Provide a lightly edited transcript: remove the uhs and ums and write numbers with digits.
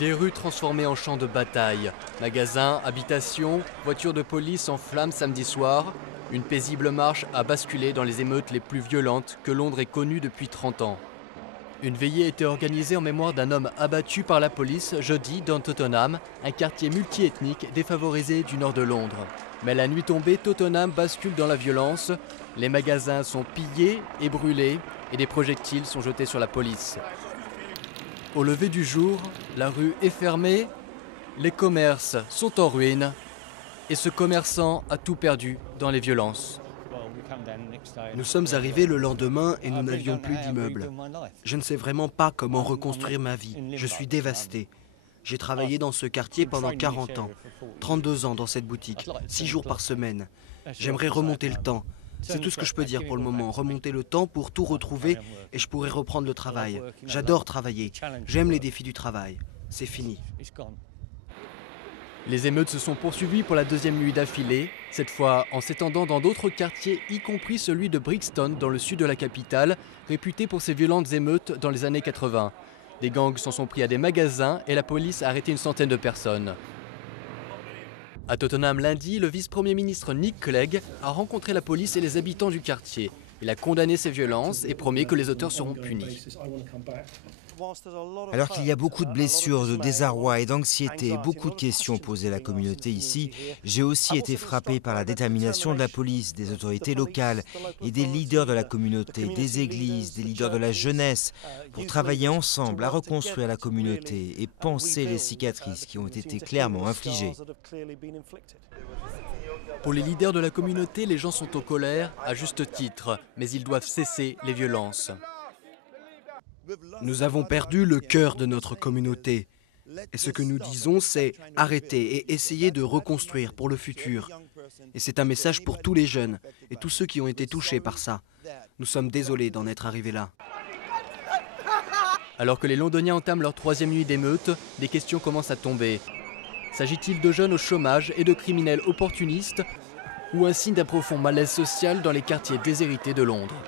Des rues transformées en champs de bataille. Magasins, habitations, voitures de police en flammes samedi soir. Une paisible marche a basculé dans les émeutes les plus violentes que Londres ait connues depuis 30 ans. Une veillée a été organisée en mémoire d'un homme abattu par la police jeudi dans Tottenham, un quartier multiethnique défavorisé du nord de Londres. Mais la nuit tombée, Tottenham bascule dans la violence. Les magasins sont pillés et brûlés et des projectiles sont jetés sur la police. Au lever du jour, la rue est fermée, les commerces sont en ruine et ce commerçant a tout perdu dans les violences. Nous sommes arrivés le lendemain et nous n'avions plus d'immeuble. Je ne sais vraiment pas comment reconstruire ma vie. Je suis dévasté. J'ai travaillé dans ce quartier pendant 40 ans, 32 ans dans cette boutique, 6 jours par semaine. J'aimerais remonter le temps. C'est tout ce que je peux dire pour le moment, remonter le temps pour tout retrouver et je pourrais reprendre le travail. J'adore travailler, j'aime les défis du travail. C'est fini. Les émeutes se sont poursuivies pour la deuxième nuit d'affilée, cette fois en s'étendant dans d'autres quartiers, y compris celui de Brixton dans le sud de la capitale, réputé pour ses violentes émeutes dans les années 80. Des gangs s'en sont pris à des magasins et la police a arrêté une centaine de personnes. À Tottenham lundi, le vice-premier ministre Nick Clegg a rencontré la police et les habitants du quartier. Il a condamné ces violences et promet que les auteurs seront punis. Alors qu'il y a beaucoup de blessures, de désarroi et d'anxiété, beaucoup de questions posées à la communauté ici, j'ai aussi été frappé par la détermination de la police, des autorités locales et des leaders de la communauté, des églises, des leaders de la jeunesse, pour travailler ensemble à reconstruire la communauté et penser les cicatrices qui ont été clairement infligées. Pour les leaders de la communauté, les gens sont en colère, à juste titre, mais ils doivent cesser les violences. Nous avons perdu le cœur de notre communauté. Et ce que nous disons, c'est arrêter et essayer de reconstruire pour le futur. Et c'est un message pour tous les jeunes et tous ceux qui ont été touchés par ça. Nous sommes désolés d'en être arrivés là. Alors que les Londoniens entament leur troisième nuit d'émeute, des questions commencent à tomber. S'agit-il de jeunes au chômage et de criminels opportunistes ou un signe d'un profond malaise social dans les quartiers déshérités de Londres ?